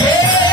Yeah.